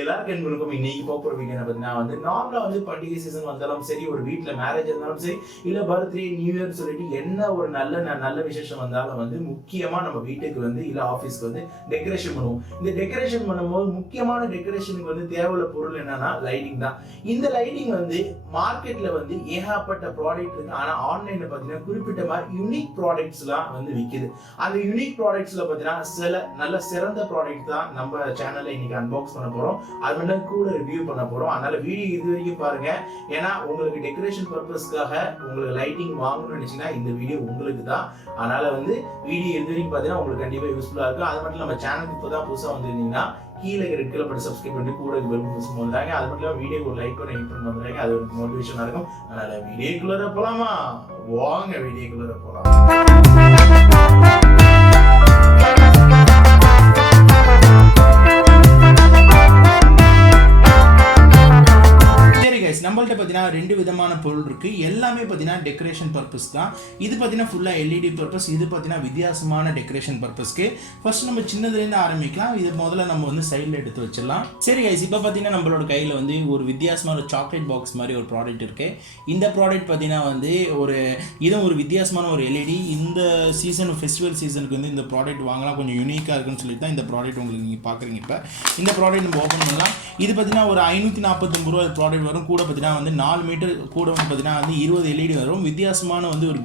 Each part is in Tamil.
எல்லாருக்கும் என்பதுக்கும் இன்னைக்கு போகிற வீடியோ பார்த்தீங்கன்னா வந்து நார்மலாக வந்து பண்டிகை சீசன் வந்தாலும் சரி, ஒரு வீட்டில் மேரேஜ் இருந்தாலும் சரி, இல்லை பர்த்டே நியூ இயர் சொல்லிட்டு என்ன ஒரு நல்ல விசேஷம் வந்தாலும் வந்து முக்கியமாக நம்ம வீட்டுக்கு வந்து இல்லை ஆஃபீஸ்க்கு வந்து டெக்கரேஷன் பண்ணுவோம். இந்த டெக்கரேஷன் பண்ணும்போது முக்கியமான டெக்கரேஷனுக்கு வந்து தேவையுள்ள பொருள் என்னன்னா லைட்டிங் தான். இந்த லைட்டிங் வந்து மார்க்கெட்ல வந்து ஏகப்பட்ட ப்ராடக்ட் இருக்கு. ஆனால் ஆன்லைன்ல பார்த்தீங்கன்னா குறிப்பிட்ட மாதிரி யூனிக் ப்ராடக்ட்ஸ்லாம் வந்து விற்கிது. அந்த யூனிக் ப்ராடக்ட்ஸ்ல பார்த்தீங்கன்னா சில நல்ல சிறந்த ப்ராடக்ட் தான் நம்ம சேனல்ல இன்னைக்கு அன்பாக்ஸ் பண்ண போறோம். அது மட்டும் கூட ரிவ்யூ பண்ண போறோம். அதனால வீடியோ இது வரைக்கும் பாருங்க. ஏன்னா உங்களுக்கு டெக்கரேஷன் பர்பஸ்க்காக உங்களுக்கு லைட்டிங் வாங்கணும்னு நினைச்சீங்கன்னா இந்த வீடியோ உங்களுக்கு தான். அதனால வந்து வீடியோ இது வரைக்கும் பார்த்தீங்கன்னா உங்களுக்கு கண்டிப்பா யூஸ்ஃபுல்லா இருக்கும். அது மட்டும் நம்ம சேனலுக்கு இப்போதான் புதுசா வந்திருந்தீங்கன்னா கீழே ரெட் கலர் பட்டு சப்ஸ்கிரைப் பண்ணி கூட பெல் பட்டன் பண்ணுறாங்க. அது மட்டும் இல்லாமல் வீடியோ ஒரு லைக் பண்ணி ஹிட் பண்ணுறாங்க. அது ஒரு மோட்டிவேஷனா இருக்கும். அதனால வீடியோக்குள்ள போலாமா? வாங்க வீடியோக்குள்ள போலாம். நம்மள்ட்ட பார்த்தீங்கன்னா ரெண்டு விதமான பொருள் இருக்கு. எல்லாமே பார்த்தீங்கன்னா டெக்கரேஷன் பர்பஸ் தான். இது பார்த்தீங்கன்னா ஃபுல்லா எல்இடி பர்பஸ். இது பார்த்தீங்கன்னா வித்தியாசமான டெக்கரேஷன் பர்பஸ்க்கு. ஃபர்ஸ்ட் நம்ம சின்னதுலேருந்து ஆரம்பிக்கலாம். இது முதல்ல நம்ம வந்து சைடில் எடுத்து வச்சிடலாம். சரி கைஸ், இப்போ பார்த்தீங்கன்னா நம்மளோட கையில் வந்து ஒரு வித்தியாசமான சாக்லேட் பாக்ஸ் மாதிரி ஒரு ப்ராடக்ட் இருக்கு. இந்த ப்ராடக்ட் பார்த்தீங்கன்னா வந்து இதுவும் ஒரு வித்தியாசமான ஒரு எல்இடி. இந்த சீசன் ஃபெஸ்டிவல் சீசனுக்கு வந்து இந்த ப்ராடக்ட் வாங்கலாம், கொஞ்சம் யூனிக்காக இருக்குன்னு சொல்லிட்டு தான் இந்த ப்ராடக்ட் உங்களுக்கு நீங்கள் பார்க்குறீங்க. இப்போ இந்த ப்ராடக்ட் நம்ம ஓப்பன் பண்ணலாம். இது பார்த்தீங்கன்னா ஒரு 549 ரூபா ப்ராடக்ட் வரும். கூட பார்த்தீங்கன்னா வந்து 4 மீட்டர் கூட வந்து பார்த்தீங்கன்னா வந்து 20 எல்இடி வரும். வித்தியாசமான வந்து ஒரு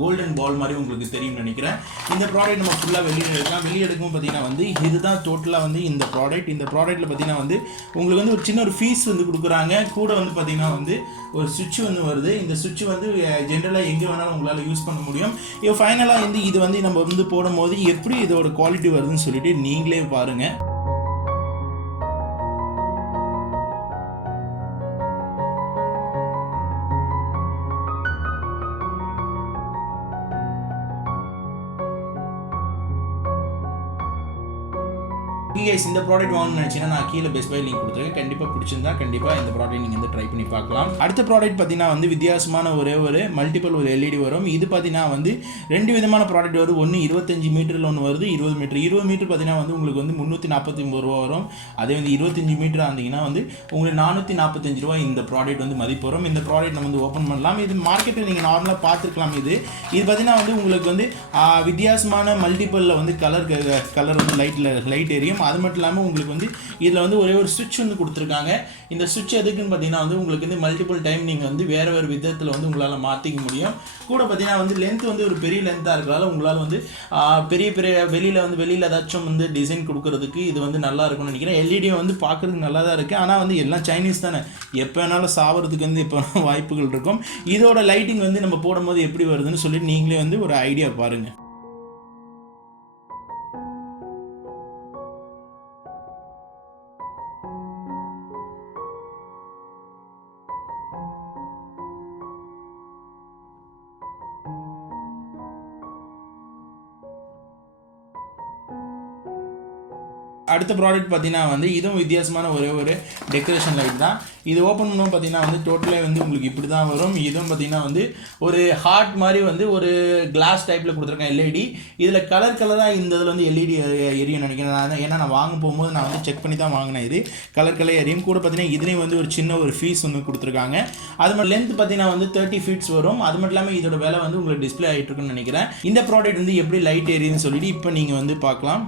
கோல்டன் பால் மாதிரி உங்களுக்கு தெரியும்னு நினைக்கிறேன். இந்த ப்ராடக்ட் நம்ம ஃபுல்லாக வெளியே எடுக்கலாம். வெளியே எடுக்கும் பார்த்தீங்கன்னா வந்து இதுதான் டோட்டலாக வந்து இந்த ப்ராடக்ட்டில் பார்த்தீங்கன்னா வந்து உங்களுக்கு வந்து ஒரு சின்ன ஒரு ஃபீஸ் வந்து கொடுக்குறாங்க. கூட வந்து பார்த்தீங்கன்னா வந்து ஒரு சுவிட்ச் வந்து வருது. இந்த சுவிட்ச் வந்து ஜென்ரலாக எங்கே வேணாலும் உங்களால் யூஸ் பண்ண முடியும். இப்போ ஃபைனலாக வந்து இது வந்து நம்ம வந்து போடும்போது எப்படி இதோட குவாலிட்டி வருதுன்னு சொல்லிட்டு நீங்களே பாருங்கள். இந்த ப்ராடக்ட் வாங்கணும்னு நினைச்சீங்கன்னா நான் கீழே பெஸ்ட் பை லிங்க் கொடுத்துருக்கேன். கண்டிப்பாக பிடிச்சிருந்தா கண்டிப்பாக இந்த ப்ராடக்ட் நீங்கள் வந்து ட்ரை பண்ணி பார்க்கலாம். அடுத்த ப்ராடக்ட் பார்த்தீங்கன்னா வந்து வித்தியாசமான ஒரு மல்டிபிள் ஒரு எல்இடி வரும். இது பார்த்தீங்கன்னா வந்து ரெண்டு விதமான ப்ராடக்ட் வரும். ஒன்று 25 மீட்டரில் ஒன்று வருது, 20 மீட்டர் பார்த்தீங்கன்னா வந்து உங்களுக்கு வந்து 349 ரூபா வரும். அதே வந்து 25 மீட்டர் ஆனீங்கன்னா வந்து உங்களுக்கு 445 ரூபா இந்த ப்ராடக்ட் வந்து மதிப்பு வரும். இந்த ப்ராடக்ட் நம்ம வந்து ஓப்பன் பண்ணலாம். இது மார்க்கெட்டில் நீங்கள் நார்மலாக பார்த்துருக்கலாம். இது பார்த்தீங்கன்னா வந்து உங்களுக்கு வந்து வித்தியாசமான மல்டிபிளில் வந்து கலர் வந்து லைட் எரியும். அது மட்டும் இல்லாமல் உங்களுக்கு வந்து இதில் வந்து ஒரே ஒரு சுவிட்ச் வந்து கொடுத்துருக்காங்க. இந்த சுவிட்ச் எதுக்குன்னு பார்த்தீங்கன்னா வந்து உங்களுக்கு வந்து மல்டிபிள் டைம் நீங்கள் வந்து வேறு விதத்தில் வந்து உங்களால் மாற்றிக்க முடியும். கூட பார்த்தீங்கன்னா வந்து லென்த் வந்து ஒரு பெரிய லென்த்தாக இருக்கிறதால உங்களால் வந்து பெரிய வெளியில் ஏதாச்சும் வந்து டிசைன் கொடுக்கறதுக்கு இது வந்து நல்லா இருக்கும்னு நினைக்கிறேன். எல்இடியை வந்து பார்க்குறதுக்கு நல்லா தான் இருக்குது. ஆனால் வந்து எல்லாம் சைனீஸ் தானே, எப்போ வேணாலும் சாவறதுக்கு வந்து இப்போ வாய்ப்புகள் இருக்கும். இதோட லைட்டிங் வந்து நம்ம போடும்போது எப்படி வருதுன்னு சொல்லிட்டு நீங்களே வந்து ஒரு ஐடியா பாருங்கள். அடுத்த ப்ராடக்ட் பார்த்தீங்கன்னா வந்து இதுவும் வித்தியாசமான ஒரு டெக்கரேஷன் லைட் தான். இது ஓப்பன் பண்ணுவோம் பார்த்தீங்கன்னா வந்து டோட்டலாக வந்து உங்களுக்கு இப்படி தான் வரும். இதுவும் பார்த்தீங்கன்னா வந்து ஒரு ஹார்ட் மாதிரி வந்து ஒரு கிளாஸ் டைப்பில் கொடுத்துருக்கேன் எல்இடி. இதில் கலராக இந்த இதில் வந்து எல்இடி எரியும் நினைக்கிறேன். ஏன்னா நான் வாங்க போகும்போது நான் வந்து செக் பண்ணி தான் வாங்கினேன். இது கலர் எரியும். கூட பார்த்தீங்கன்னா இதுலேயும் வந்து ஒரு சின்ன ஒரு ஃபீஸ் வந்து கொடுத்துருக்காங்க. அது மட்டும் லென்த் பார்த்தீங்கன்னா வந்து 30 ஃபீட்ஸ் வரும். அது மட்டும் இல்லாமல் இதோட விலை வந்து உங்களுக்கு டிஸ்பிளே ஆகிட்டு இருக்குன்னு நினைக்கிறேன். இந்த ப்ராடக்ட் வந்து எப்படி லைட் எரியுதுன்னு சொல்லிட்டு இப்போ நீங்கள் வந்து பார்க்கலாம்.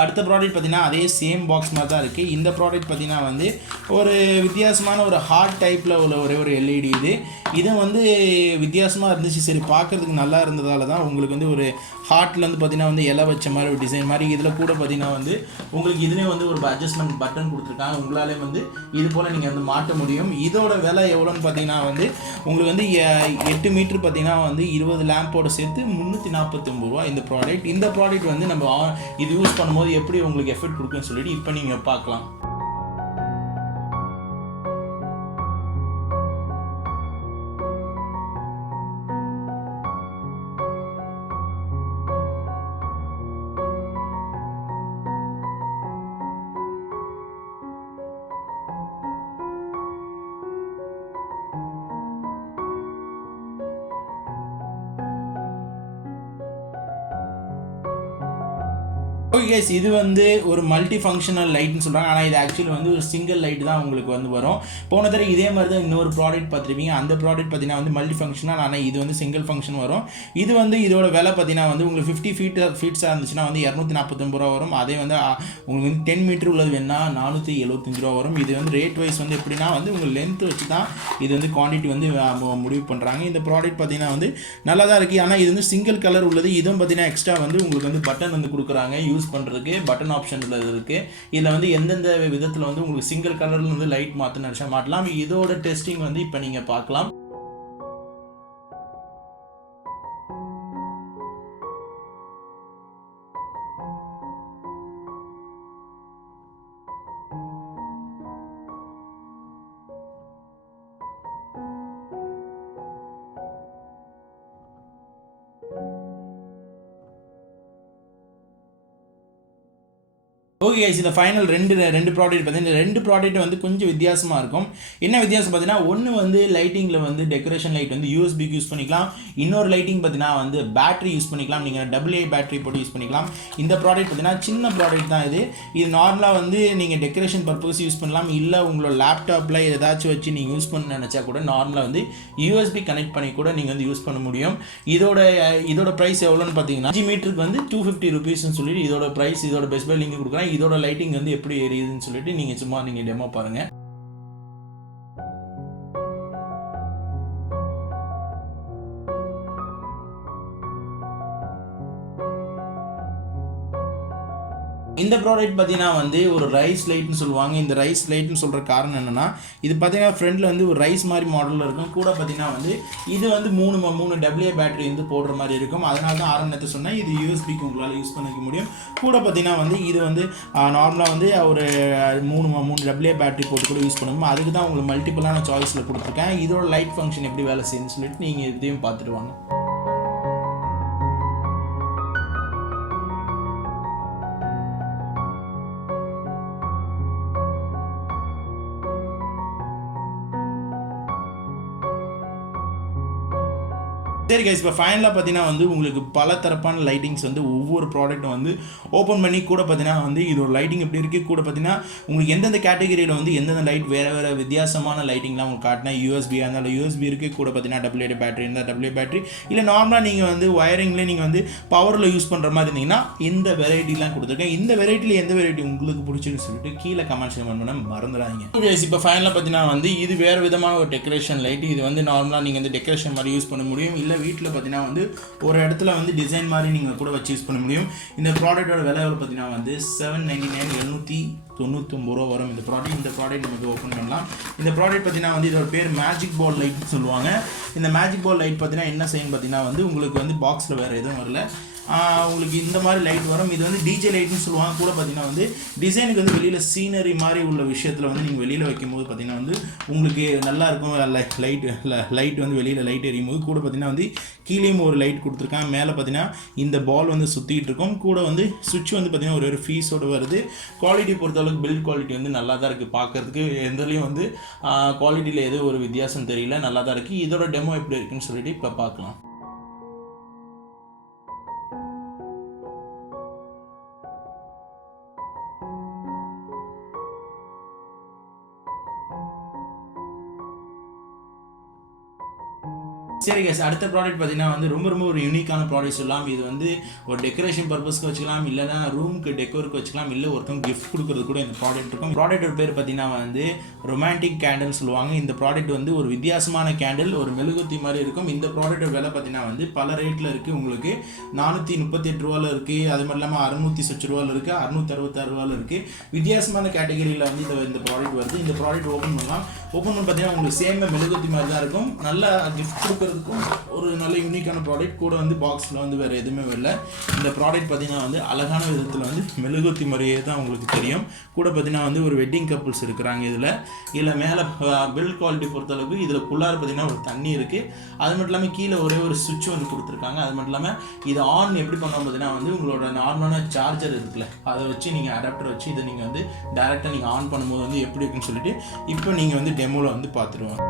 அடுத்த ப்ராடக்ட் பார்த்தீங்கன்னா அதே சேம் பாக்ஸ் மாதிரி தான் இருக்குது. இந்த ப்ராடக்ட் பார்த்தீங்கன்னா வந்து ஒரு வித்தியாசமான ஒரு ஹார்ட் டைப்பில் உள்ள ஒரு எல்இடி. இது வந்து வித்தியாசமாக இருந்துச்சு. சரி, பார்க்குறதுக்கு நல்லா இருந்ததால தான் உங்களுக்கு வந்து ஒரு ஹார்ட்டில் வந்து பார்த்தீங்கன்னா வந்து இலை வச்ச மாதிரி ஒரு டிசைன் மாதிரி. இதில் கூட பார்த்தீங்கன்னா வந்து உங்களுக்கு இதுலேயே வந்து ஒரு அட்ஜஸ்ட்மெண்ட் பட்டன் கொடுத்துருக்காங்க. உங்களாலே வந்து இது போல் நீங்கள் வந்து மாட்ட முடியும். இதோட விலை எவ்வளோன்னு பார்த்தீங்கன்னா வந்து உங்களுக்கு வந்து 8 மீட்டர் பார்த்தீங்கன்னா வந்து 20 லேம்போட சேர்த்து 349 ரூபா இந்த ப்ராடக்ட் வந்து நம்ம இது யூஸ் பண்ணும்போது எப்படி உங்களுக்கு எஃபெக்ட் கொடுக்குன்னு சொல்லிட்டு இப்போ நீங்கள் பார்க்கலாம். ஓகே கைஸ், இது வந்து ஒரு மல்டி ஃபங்க்ஷனல் லைட்னு சொல்கிறாங்க. ஆனால் இது ஆக்சுவலி வந்து ஒரு சிங்கிள் லைட் தான் உங்களுக்கு வந்து வரும். போன தடவை இதே மாதிரி தான் இன்னொரு ப்ராடக்ட் பார்த்துருப்பீங்க. அந்த ப்ராடக்ட் பார்த்தீங்கன்னா வந்து மல்டி ஃபங்க்ஷனல், ஆனால் இது வந்து சிங்கிள் ஃபங்க்ஷன் வரும். இது வந்து இதோட விலை பார்த்தீங்கன்னா வந்து உங்களுக்கு 50 ஃபீட்ஸாக இருந்துச்சுன்னா வந்து 249 ரூபா வரும். அதே வந்து உங்களுக்கு வந்து 10 மீட்டர் உள்ளது வேணா 475 ரூபா வரும். இது வந்து ரேட் வைஸ் வந்து எப்படின்னா வந்து உங்கள் லென்த் வச்சு தான் இது வந்து குவான்டிட்டி வந்து முடிவு பண்ணுறாங்க. இந்த ப்ராடக்ட் பார்த்தீங்கன்னா வந்து நல்லா தான் இருக்குது. ஆனால் இது வந்து சிங்கிள் கலர் உள்ளது. இதுவும் பார்த்தீங்கன்னா எக்ஸ்ட்ரா வந்து உங்களுக்கு வந்து பட்டன் வந்து கொடுக்குறாங்க யூஸ் பண்ணுறதுக்கு. பட்டன் ஆப்ஷன் இருக்குது. இதில் வந்து எந்தெந்த விதத்தில் வந்து உங்களுக்கு சிங்கிள் கலரில் வந்து லைட் மாற்றணும் நினச்சா மாட்டலாம். இதோட டெஸ்டிங் வந்து இப்போ நீங்கள் பார்க்கலாம். ஓகே கைஸ், இந்த ஃபைனல் ரெண்டு ப்ராடக்ட் பார்த்தீங்கன்னா இந்த ரெண்டு ப்ராடக்ட் வந்து கொஞ்சம் வித்தியாசமாக இருக்கும். என்ன வித்தியாசம் பார்த்தீங்கன்னா, ஒன்று வந்து லைட்டிங்கில் வந்து டெக்கரேஷன் லைட் வந்து யூஎஸ்பிக்கு யூஸ் பண்ணிக்கலாம். இன்னொரு லைட்டிங் பார்த்தீங்கன்னா வந்து பேட்டரி யூஸ் பண்ணிக்கலாம். நீங்கள் AA பேட்டரி போட்டு யூஸ் பண்ணிக்கலாம். இந்த ப்ராடக்ட் பார்த்தீங்கன்னா சின்ன ப்ராடக்ட் தான். இது நார்மலாக வந்து நீங்கள் டெக்கரேஷன் பர்பஸ் யூஸ் பண்ணலாம். இல்லை உங்களோட லேப்டாப்பில் ஏதாச்சும் வச்சு நீங்கள் யூஸ் பண்ண நினச்சா கூட நார்மலாக வந்து யூஎஸ்பி கனெக்ட் பண்ணி கூட நீங்கள் வந்து யூஸ் பண்ண முடியும். இதோட ப்ரைஸ் எவ்வளோன்னு பார்த்தீங்கன்னா 5 மீட்டருக்கு வந்து 250 ருபீஸ்ன்னு சொல்லிட்டு இதோட ப்ரைஸ், இதோட பெஸ்ட் பை லிங்க் கொடுக்குறேன். இதோட லைட்டிங் வந்து எப்படி எரியுதுன்னு சொல்லிட்டு நீங்க சும்மா டெமோ பாருங்க. இந்த ப்ராடக்ட் பார்த்தீங்கன்னா வந்து ஒரு ரைஸ் லைட்னு சொல்லுவாங்க. இந்த ரைஸ் லைட்னு சொல்கிற காரணம் என்னென்னா, இது பார்த்தீங்கன்னா ஃப்ரண்டில் வந்து ஒரு ரைஸ் மாதிரி மாடலில் இருக்கும். கூட பார்த்தீங்கன்னா வந்து இது வந்து மூணு AA பேட்டரி வந்து போடுற மாதிரி இருக்கும். அதனால தான் ஆரம்பத்தை சொன்னேன், இது யூஎஸ்பிக்கு உங்களால் யூஸ் பண்ணிக்க முடியும். கூட பார்த்தீங்கன்னா வந்து இது வந்து நார்மலாக வந்து ஒரு மூணு AA பேட்டரி போட்டு கூட யூஸ் பண்ணுவோம். அதுக்கு தான் உங்களுக்கு மல்டிபிளான சாய்ஸில் கொடுத்துருக்கேன். இதோட லைட் ஃபங்க்ஷன் எப்படி வேலை செய்யுன்னு சொல்லிட்டு நீங்கள் இதையும் பார்த்துட்டு வாங்க. சரி கைஸ், இப்போ ஃபைனலாக பார்த்தீங்கன்னா வந்து உங்களுக்கு பல தரப்பான லைட்டிங்ஸ் வந்து ஒவ்வொரு ப்ராடக்ட்டும் வந்து ஓப்பன் பண்ணி கூட பார்த்தீங்கன்னா வந்து இதோட லைட்டிங் எப்படி இருக்குது, கூட பார்த்தீங்கன்னா உங்களுக்கு எந்தெந்த கேட்டகரியில் வந்து எந்தெந்த லைட் வேறு வித்தியாசமான லைட்டிங்லாம் உங்களுக்கு காட்டினா யூஎஸ்பி, அதனால் யூஎஸ்பி இருக்குது. கூட பார்த்தீங்கன்னா AA பேட்டரி இருந்தால் AA பேட்டரி, இல்லை நார்மலாக நீங்கள் வந்து ஒயரிங்லேயே நீங்கள் வந்து பவரில் யூஸ் பண்ணுற மாதிரி இருந்தீங்கன்னா இந்த வெரைட்டிலாம் கொடுத்துருக்கேன். இந்த வெரைட்டியில் எந்த வெரைட்டி உங்களுக்கு பிடிச்சிருன்னு சொல்லிட்டு கீழே கமெண்ட்ஸ் பண்ண மறந்துடாதீங்க. இப்போ ஃபைனலாக பார்த்தீங்கன்னா வந்து இது வேறு விதமான ஒரு டெக்கரேஷன் லைட். இது வந்து நார்மலாக நீங்கள் வந்து டெக்கரேஷன் மாதிரி யூஸ் பண்ண முடியும். இல்லை வீட்டில் பார்த்தீங்கன்னா வந்து ஒரு இடத்துல வந்து டிசைன் மாதிரி நீங்கள் கூட வச்சு யூஸ் பண்ண முடியும். இந்த ப்ராடக்ட்டோட விலை பார்த்தீங்கன்னா வந்து 799 799 ரூபா வரும். இந்த ப்ராடக்ட் நமக்கு ஓப்பன் பண்ணலாம். இந்த ப்ராடக்ட் பார்த்தீங்கன்னா வந்து இதோட பேர் மேஜிக் பால் லைட்னு சொல்லுவாங்க. இந்த மேஜிக் பால் லைட் பார்த்தீங்கன்னா என்ன செய்யும் பார்த்தீங்கன்னா வந்து உங்களுக்கு வந்து பாக்ஸில் வேறு எதுவும் வரல, உங்களுக்கு இந்த மாதிரி லைட் வரும். இது வந்து டிஜே லைட்னு சொல்லுவாங்க. கூட பார்த்தீங்கன்னா வந்து டிசைனுக்கு வந்து வெளியில் சீனரி மாதிரி உள்ள விஷயத்தில் வந்து நீங்கள் வெளியில் வைக்கும்போது பார்த்தீங்கன்னா வந்து உங்களுக்கு நல்லாயிருக்கும். லைட் வந்து வெளியில் லைட் எரியும் போது கூட பார்த்தீங்கன்னா வந்து கீழேயும் ஒரு லைட் கொடுத்துருக்காங்க. மேலே பார்த்தீங்கன்னா இந்த பால் வந்து சுற்றிட்டு இருக்கும். கூட வந்து சுவிட்ச் வந்து பார்த்தீங்கன்னா ஒரு ஃபீஸோடு வருது. குவாலிட்டி பொறுத்தளவுக்கு பில்ட் குவாலிட்டி வந்து நல்லா தான் இருக்குது. பார்க்குறதுக்கு எந்தலையும் வந்து குவாலிட்டியில் எதுவும் ஒரு வித்தியாசம் தெரியல, நல்லா தான் இருக்குது. இதோட டெமோ எப்படி இருக்குன்னு சொல்லிட்டு இப்போ பார்க்கலாம். சரி கைஸ், அடுத்த ப்ராடக்ட் பார்த்தீங்கன்னா வந்து ரொம்ப ஒரு யூனிக்கான ப்ராடக்ட் சொல்லலாம். இது வந்து ஒரு டெக்கரேஷன் பர்பஸ்க்கு வச்சுக்கலாம், இல்லைனா ரூமுக்கு டெக்கோருக்கு வச்சுக்கலாம், இல்லை ஒருத்தவங்க கிஃப்ட் கொடுக்குறது கூட இந்த ப்ராடக்ட் இருக்கும். ப்ராடக்டோட பேர் பார்த்தீங்கன்னா வந்து ரொமான்டிக் கேண்டில் சொல்லுவாங்க. இந்த ப்ராடக்ட் வந்து ஒரு வித்தியாசமான கேண்டில், ஒரு மெழுகுத்தி மாதிரி இருக்கும். இந்த ப்ராடக்டோட விலை பார்த்தீங்கன்னா வந்து பல ரேட்டில் இருக்குது. உங்களுக்கு 438 ரூபாவில் இருக்குது, அது மட்டும் இல்லாமல் 660 ரூபாவில் இருக்குது, 666 ரூபாவில் இருக்குது. வித்தியாசமான கேட்டகரியில் வந்து இந்த ப்ராடக்ட் வருது. இந்த ப்ராடக்ட் ஓப்பன் பண்ணலாம். ஓப்பன் பண்ணி பார்த்தீங்கன்னா உங்களுக்கு சேம் மெழுகுத்தி மாதிரி தான் இருக்கும். நல்லா கிஃப்ட் கொடுக்குறதுக்கும் ஒரு நல்ல யூனிக்கான ப்ராடக்ட். கூட வந்து பாக்ஸில் வந்து வேறு எதுவுமே இல்லை. இந்த ப்ராடக்ட் பார்த்தீங்கன்னா வந்து அழகான விதத்தில் வந்து மெழுகுத்தி மாதிரியே தான் உங்களுக்கு தெரியும். கூட பார்த்தீங்கன்னா வந்து ஒரு வெட்டிங் கப்புள்ஸ் இருக்கிறாங்க. இதில் மேலே பில்ட் குவாலிட்டி பொறுத்தளவுக்கு இதில் குள்ளார பார்த்தீங்கன்னா ஒரு தண்ணி இருக்குது. அது மட்டும் இல்லாமல் கீழே ஒரே ஒரு சுவிட்ச் வந்து கொடுத்துருக்காங்க. அது மட்டும் இல்லாமல் இது ஆன் எப்படி பண்ணோம் பார்த்தீங்கன்னா வந்து உங்களோட நார்மலான சார்ஜர் இருக்குல்ல, அதை வச்சு நீங்கள் அடாப்டர் வச்சு இதை நீங்கள் வந்து டேரெக்டாக நீங்கள் ஆன் பண்ணும்போது வந்து எப்படி இருக்குன்னு சொல்லிட்டு இப்போ நீங்கள் வந்து டெமோவில் வந்து பார்த்துருவாங்க.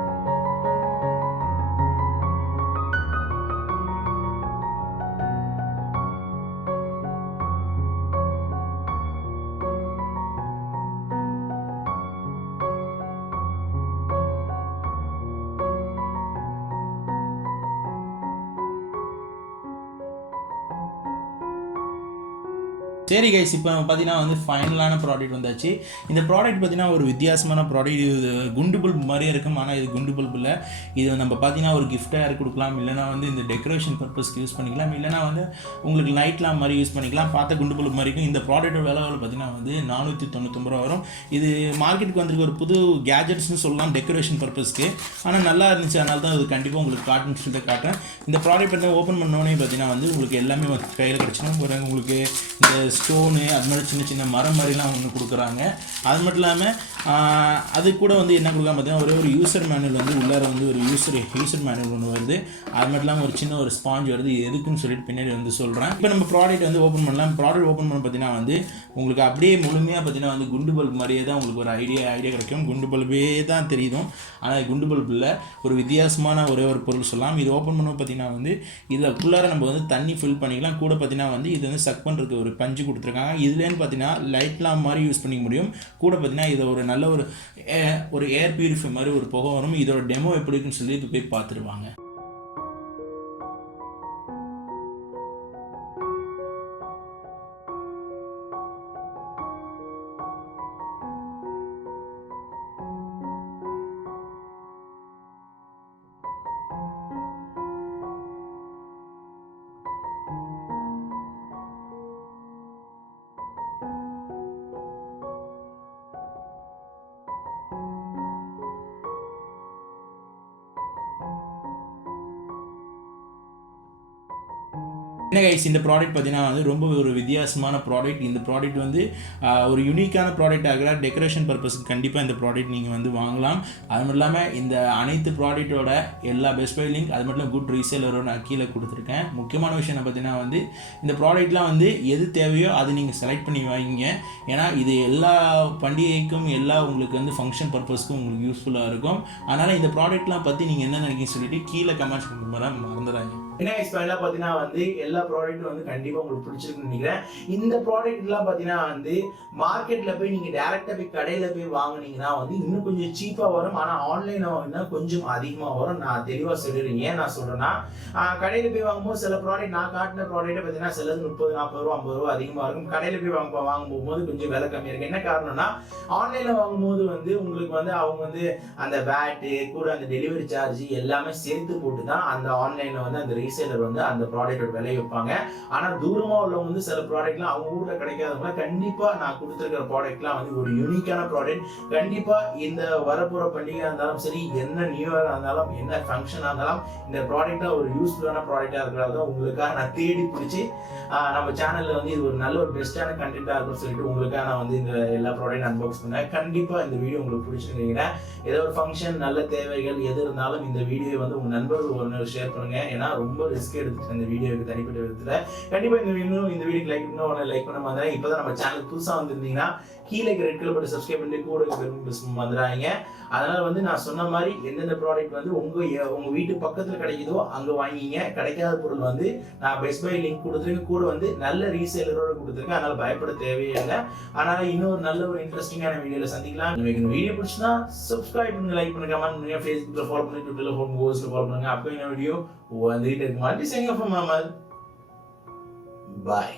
சரி கைஸ், இப்போ பார்த்தீங்கன்னா வந்து ஃபைனலான ப்ராடக்ட் வந்தாச்சு. இந்த ப்ராடக்ட் பார்த்தீங்கன்னா ஒரு வித்தியாசமான ப்ராடக்ட். இது குண்டு பல்ப் மாதிரியே இருக்கும், ஆனால் இது குண்டு பல்ப் இல்லை. இது நம்ம பார்த்தீங்கன்னா ஒரு கிஃப்டாக யாருக்கு கொடுக்கலாம், இல்லைனா வந்து இந்த டெக்கரேஷன் பர்பஸ்க்கு யூஸ் பண்ணிக்கலாம், இல்லைனா வந்து உங்களுக்கு லைட்லாம் மாதிரி யூஸ் பண்ணிக்கலாம். பார்த்த குண்டு பல்ப் மாதிரி இருக்கும். இந்த ப்ராடக்ட்டோட விலை பார்த்தீங்கன்னா வந்து 499 ரூபா வரும். இது மார்க்கெட்டுக்கு வந்திருக்க ஒரு புது கேஜெட்ஸ்னு சொல்லலாம் டெக்கரேஷன் பர்பஸ்க்கு. ஆனால் நல்லா இருந்துச்சு, அதனால தான் இது கண்டிப்பாக உங்களுக்கு காட்டுன்னு சொல்லி காட்டுறேன். இந்த ப்ராடக்ட் வந்து ஓப்பன் பண்ணோன்னே பார்த்தீங்கன்னா வந்து உங்களுக்கு எல்லாமே கையில் கிடச்சிடும். உங்களுக்கு இந்த ஸ்டோனு அது மாதிரி சின்ன சின்ன மரம் மாதிரிலாம் ஒன்று கொடுக்குறாங்க. அது மட்டும் இல்லாமல் அது கூட வந்து என்ன கொடுக்காம பார்த்தீங்கன்னா ஒரே ஒரு யூசர் மேனுவல் வந்து உள்ளார வந்து ஒரு யூசர் மேனுவல் ஒன்று வருது. அது மட்டும் இல்லாமல் ஒரு சின்ன ஒரு ஸ்பாஞ்ச் வருது. எதுக்குன்னு சொல்லிட்டு பின்னாடி வந்து சொல்கிறேன். இப்போ நம்ம ப்ராடக்ட் வந்து ஓப்பன் பண்ணலாம். ப்ராடக்ட் ஓப்பன் பண்ண பார்த்தீங்கன்னா வந்து உங்களுக்கு அப்படியே முழுமையாக பார்த்தீங்கன்னா வந்து குண்டு பல்ப் மாதிரியே தான் உங்களுக்கு ஒரு ஐடியா கிடைக்கும். குண்டு பல்பே தான் தெரியும், ஆனால் குண்டு பல்ப் இல்லை, ஒரு வித்தியாசமான ஒரே ஒரு பொருள் சொல்லலாம். இது ஓப்பன் பண்ண பார்த்தீங்கன்னா வந்து இதில் உள்ளார நம்ம வந்து தண்ணி ஃபில் பண்ணிக்கலாம். கூட பார்த்தீங்கன்னா வந்து இது வந்து சக் பண்ணுறதுக்கு ஒரு பஞ்சு கொடுத்துருக்காங்க. இதுலேன்னு பார்த்தீங்கன்னா லைட்லாம் மாதிரி யூஸ் பண்ணிக்க முடியும். கூட பார்த்தீங்கன்னா இதை ஒரு நல்ல ஒரு ஏர் பியூரிஃபை மாதிரி ஒரு புகை வரும். இதோட டெமோ எப்படி இருக்குன்னு சொல்லி இப்போ போய் பார்த்துருவாங்க. என்ன கைஸ், இந்த ப்ராடக்ட் பார்த்தீங்கன்னா வந்து ரொம்ப ஒரு வித்தியாசமான ப்ராடக்ட். இந்த ப்ராடக்ட் வந்து ஒரு யூனிக்கான ப்ராடக்ட் ஆகிற டெக்கரேஷன் பர்பஸ்க்கு கண்டிப்பாக இந்த ப்ராடக்ட் நீங்கள் வந்து வாங்கலாம். அது மட்டும் இல்லாமல் இந்த அனைத்து ப்ராடக்ட்டோட எல்லா பெஸ்ட் பை லிங்க், அது மட்டும் குட் ரீசேலரோட நான் கீழே கொடுத்துருக்கேன். முக்கியமான விஷயம் பார்த்தீங்கன்னா வந்து இந்த ப்ராடக்ட்லாம் வந்து எது தேவையோ அது நீங்கள் செலக்ட் பண்ணி வாங்கிங்க. ஏன்னா இது எல்லா பண்டிகைக்கும் எல்லா உங்களுக்கு வந்து ஃபங்க்ஷன் பர்பஸ்க்கும் உங்களுக்கு யூஸ்ஃபுல்லாக இருக்கும். அதனால் இந்த ப்ராடக்ட்லாம் பற்றி நீங்கள் என்ன நினைக்கிறீங்கன்னு சொல்லிட்டு கீழே கமெண்ட்ஸ் பண்ணுற மறந்துடாங்க. என்ன எக்ஸ்பெல்லாம் பார்த்தீங்கன்னா வந்து எல்லா ப்ராடக்ட்டும் வந்து கண்டிப்பாக உங்களுக்கு பிடிச்சிருக்குன்னு நினைக்கிறேன். இந்த ப்ராடக்ட்லாம் பார்த்தீங்கன்னா வந்து மார்க்கெட்டில் போய் நீங்கள் டேரெக்டாக போய் கடையில் போய் வாங்கினீங்கன்னா வந்து இன்னும் கொஞ்சம் சீப்பாக வரும். ஆனால் ஆன்லைனில் வாங்கினா கொஞ்சம் அதிகமாக வரும். நான் தெளிவாக சொல்லிடுறேன். ஏன் நான் சொல்கிறேன்னா, கடையில் போய் வாங்கும்போது சில ப்ராடக்ட் நான் காட்டின ப்ராடக்ட்டை பார்த்தீங்கன்னா சிலது 30, 40 ரூபா, 50 ரூபா அதிகமாக இருக்கும். கடையில் போய் வாங்கும்போது கொஞ்சம் விலை கம்மியாக இருக்குது. என்ன காரணம்னா, ஆன்லைனில் வாங்கும்போது வந்து உங்களுக்கு வந்து அவங்க வந்து அந்த பேட்டு கூட அந்த டெலிவரி சார்ஜ் எல்லாமே சேர்த்து போட்டு தான் அந்த ஆன்லைனில் வந்து அந்த ரீசேலர் வந்து அந்த ப்ராடக்ட்டோட விலையை வைப்பாங்க. ஆனா தூரமா உள்ளவங்க வந்து சில ப்ராடக்ட்லாம் அவங்க ஊர்ல கிடைக்காதவங்க கண்டிப்பா நான் கொடுத்துருக்கிற ப்ராடக்ட்லாம் வந்து ஒரு யூனிக்கான ப்ராடக்ட். கண்டிப்பா இந்த வரப்போற பண்டிகை இருந்தாலும் சரி, என்ன நியூ இயர் இருந்தாலும், என்ன ஃபங்க்ஷனா இருந்தாலும் இந்த ப்ராடக்டா ஒரு யூஸ்ஃபுல்லான ப்ராடக்டா இருக்கிறதா உங்களுக்காக நான் தேடி பிடிச்சி நம்ம சேனல்ல வந்து இது ஒரு நல்ல ஒரு பெஸ்டான கண்டென்ட்டா இருக்கும்னு சொல்லிட்டு உங்களுக்காக நான் வந்து இந்த எல்லா ப்ராடக்ட் அன்பாக்ஸ் பண்ணேன். கண்டிப்பா இந்த வீடியோ உங்களுக்கு பிடிச்சிருக்கீங்கன்னா ஏதோ ஒரு ஃபங்க்ஷன் நல்ல தேவைகள் எது இருந்தாலும் இந்த வீடியோ வந்து உங்க நண்பர்கள் ஒரு ஷேர் பண்ணுங்க. ஏன்னா ரொம்ப ரிஸ்க் எடுத்துட்டு இந்த வீடியோக்கு தனிப்பட்ட விதத்துல கண்டிப்பா இந்த வீடியோக்கு லைக் பண்ண லைக் பண்ண மாதிரி. இப்பதான் நம்ம சேனல் புதுசா வந்திருந்தீங்கன்னா கீழே ரெட் கலர் பட்டன் சப்ஸ்கிரைப் பண்ணி கூட வந்துடுறாங்க. அதனால வந்து நான் சொன்ன மாதிரி எந்தெந்த ப்ராடக்ட் வந்து உங்க வீட்டு பக்கத்துல கிடைக்குதோ அங்க வாங்கிங்க. கிடைக்காத பொருள் வந்து நான் பெஸ்ட் பை லிங்க் கொடுத்துருக்கேன். கூட வந்து நல்ல ரீசேலரோட கொடுத்துருக்கேன். அதனால பயப்பட தேவையே இல்லை. அதனால இன்னொரு நல்ல ஒரு இன்ட்ரெஸ்டிங்கான வீடியோல சந்திக்கலாம். இந்த வீடியோ பிடிச்சா சப்ஸ்கிரைப் பண்ணுங்க, லைக் பண்ணுங்க, கமெண்ட் பண்ணுங்க, ஃபேஸ்புக்ல ஃபாலோ பண்ணுங்க, ட்விட்டர்ல ஃபாலோ பண்ணுங்க. அப்போ இந்த வீடியோ வந்துகிட்டு இருக்கு. மாட்டி செய்யுங்க. பாய்.